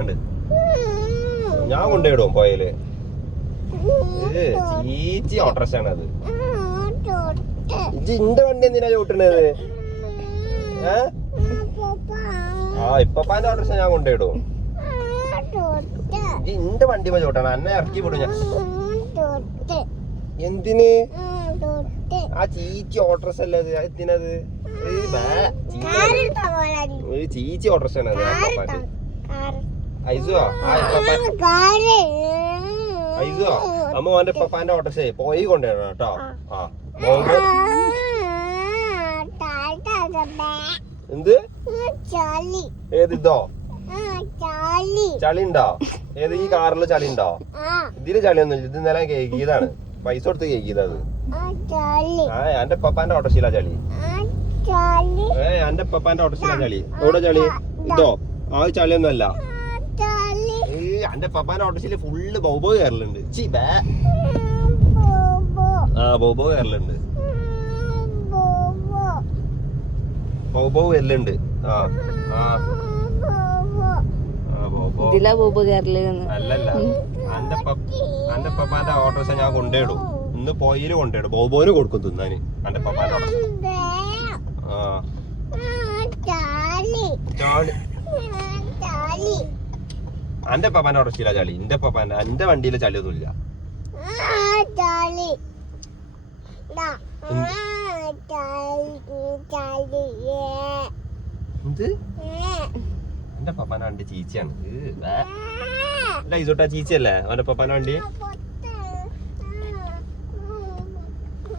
വേണ്ട ഞാൻ കൊണ്ടുപോയിടും പോയാല് ചീച്ചി ഓട്ടോറിക്ഷ ആണ് അത്. ഇന്റെ വണ്ടി എന്തിനാ ചോട്ടണത്? ഇപ്പാന്റെ ഓട്ടോറിക്ഷ ഞാൻ കൊണ്ടുപോയിടും. ഇന്റെ വണ്ടി ചോട്ടാണ് എന്നെ ഇറക്കി വിടും ഞാൻ. എന്തിന്? ആ ചീച്ചി ഓട്ടോറിക്ഷ അല്ലേ അത്? എന്തിനത്? ചീച്ചി ഓട്ടോറിക്ഷ ആണ് അത്. ഐസുവോ ഐസുവോ അമ്മ ഓന്റെ പപ്പാന്റെ ഓട്ടോറിക്ഷ പോയി കൊണ്ടുവരണം കേട്ടോ. എന്ത് ഏത് ഇതോ ചളി ഉണ്ടോ? ഏത് ഈ കാറില് ചളി ഉണ്ടോ? ഇതില് ചളിയൊന്നും ഇത് ഇന്നലെ കേക്കിയതാണ്, പൈസ കൊടുത്ത് കേക്കിയത്. എന്റെ പപ്പാന്റെ ഓട്ടോറിക്ഷയിലാ ചളി. എന്റെ പപ്പാന്റെ ഓട്ടോറിക്ഷയിലാ ചളി. എവിടെ ചളി? ഇതോ ആ ചളിയൊന്നും അല്ല. എന്റെ പപ്പാന്റെ ഓട്ടോറിക്ഷയില് ഫുള്ള് ബോബോ കയറലുണ്ട്. ബോബോ കയറലുണ്ട്. ബോബോ വരലുണ്ട്. അല്ലല്ല എന്റെ പപ്പാന്റെ ഓട്ടോറിക്ഷ ഞാൻ കൊണ്ടുപോയിടും. ഇന്ന് പോയില് കൊണ്ടുപോയിടും. ബോബോന് കൊടുക്കും തിന്നാന് എന്റെ പപ്പാന്റെ ഓട്ടോറിക്ഷ. എന്റെ പപ്പാന്റെ ഓട്ടോറിക്ഷയിലാ ചളി. എന്റെ വണ്ടിയിലെ ചളിയൊന്നുമില്ല. എന്ത്? എന്റെ പപ്പാന്റെ വണ്ടി ചീച്ചയാണ്. ചീച്ചയല്ലേ അവന്റെ പപ്പാന്റെ വണ്ടി?